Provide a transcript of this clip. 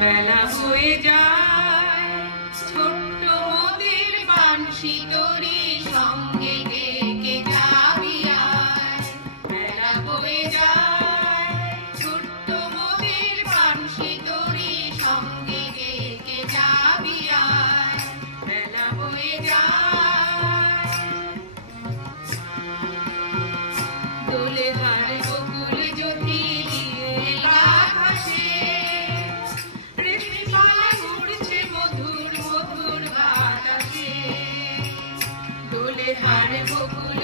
বেলা হয়ে যায় ছোট্ট মোদের বাঁশি তোরে সঙ্গে ডেকে যাবি আয়। বেলা হয়ে যায় ছোট্ট মোদের বাঁশি তোরে সঙ্গে ডেকে যাবি আয়। বেলা হয়ে যায় দোলে ধারে বকুল জ্যোতি মধুর মধুর বাতাসে দোলে ধারে বকুল